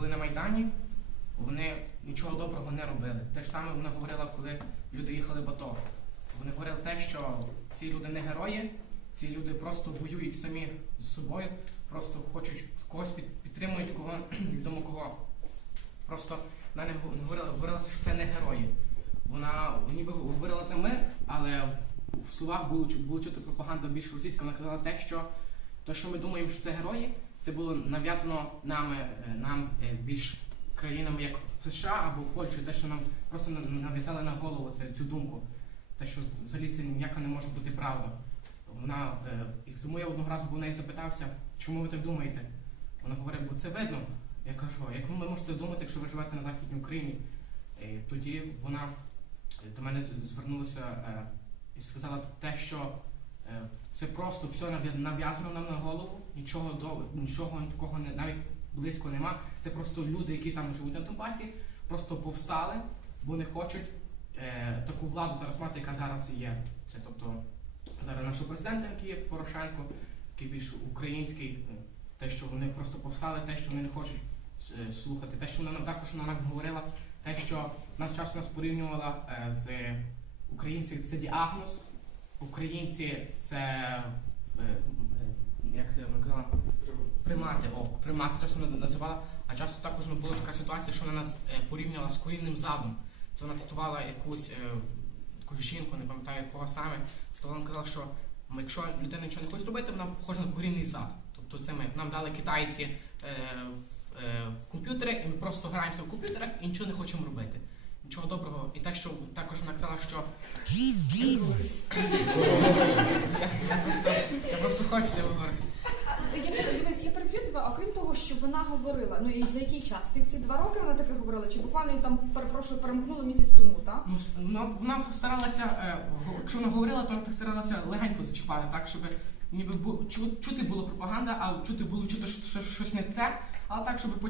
були на Майдані, вони нічого доброго не робили. Те ж саме вона говорила, коли люди їхали в АТО. Вони говорили те, що ці люди не герої, ці люди просто воюють самі з собою, просто хочуть когось під, підтримують, кого відомо кого. Просто вона не говорила, говорила, що це не герої. Вона ніби говорила за мир, але в словах було, було чути пропаганда більш російська. Вона казала те, що те, що ми думаємо, що це герої, це було нав'язано нами, е, нам е, більш країнами, як США або Польща, те, що нам просто на- нав'язали на голову це, цю думку. Те, що взагалі це ніяка не може бути правда. Вона, е, і тому я одного разу в неї запитався, чому ви так думаєте? Вона говорить, бо це видно. Я кажу, як ви можете думати, якщо ви живете на Західній Україні? Тоді вона до мене звернулася і сказала те, що це просто все нав'язано нам на голову, нічого нічого такого не навіть близько нема. Це просто люди, які там живуть на Донбасі, просто повстали, бо не хочуть е, таку владу зараз мати, яка зараз є. Це тобто зараз нашого президента, який є Порошенко, який більш український, е, те, що вони просто повстали, те, що вони не хочуть е, слухати, те, що вона нам також вона говорила, те, що нас часто нас порівнювала е, з українці це діагноз, українці це е, е, як вона казала, примати, о, примати вона називала, а часто також була така ситуація, що вона нас е, порівняла з корінним задом. Це вона цитувала якусь, якусь жінку, не пам'ятаю кого саме, вона казала, що якщо людина нічого не хоче робити, вона похожа на корінний зад. Тобто це ми нам дали китайці в комп'ютери, і ми просто граємося в комп'ютерах і нічого не хочемо робити. Нічого доброго. І те, що також вона казала, що я, я, просто, я просто хочу це говорити. Я дивись, я переб'ю тебе, а крім того, що вона говорила, ну і за який час? Ці всі два роки вона таке говорила, чи буквально там перепрошую, перемкнула місяць тому, так? Ну, с- вона, вона старалася, е, го- якщо вона говорила, то вона так старалася легенько зачіпати, так, щоб ніби бу, чу- чути було пропаганда, а чути було чути що- що- щось не те, але так, щоб